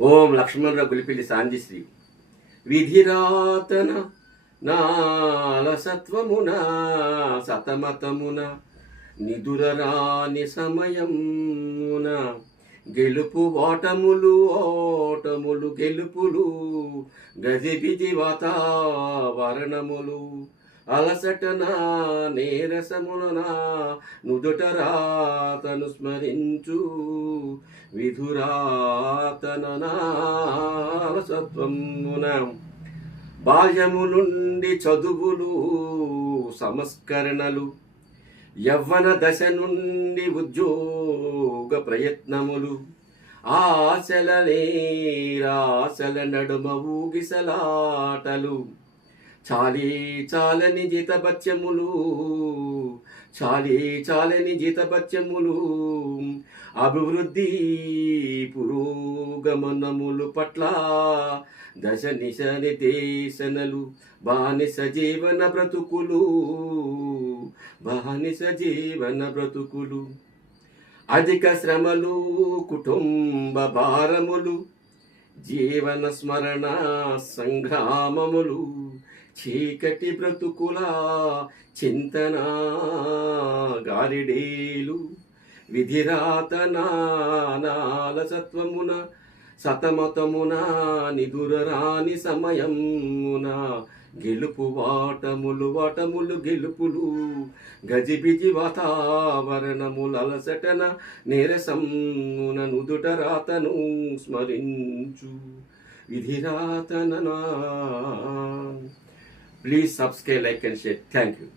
ఓం లక్ష్మణరావు గులిపిల్లి సాంజిశ్రీ. విధిరాతన నాలసత్వమున సతమతమున నిదురరాని సమయమున గెలుపు ఓటములు ఓటములు గెలుపులు గజిబిజి వాతావరణములు అలసటన నీరసమున నుదుట రాతను స్మరించు విధురాతన నాలసత్వమున బాల్యము నుండి చదువులు సంస్కరణలు యవ్వన దశ నుండి ఉద్యోగ ప్రయత్నములు ఆశల నీరాశల నడుమ ఊగిసలాటలు చాలీ చాలని జీతభత్యములు చాలని జీతభత్యములు అభివృద్ధి పురోగమనములు పట్ల దశ నిశ నిర్దేశనలు బానిస జీవన బ్రతుకులు అధిక శ్రమలు కుటుంబ భారములు జీవన స్మరణ సంగ్రామములు చీకటి బ్రతుకుల చింతన గారిడేలు విధిరాతనాలసత్వమున సతమతమున నిదురరాని సమయమున గెలుపు వాటములు గెలుపులు గజిబిజి వాతావరణములు అలసటన నీరసమున నుదుట రాతను స్మరించు విధిరాతన. Please subscribe, like and share. Thank you.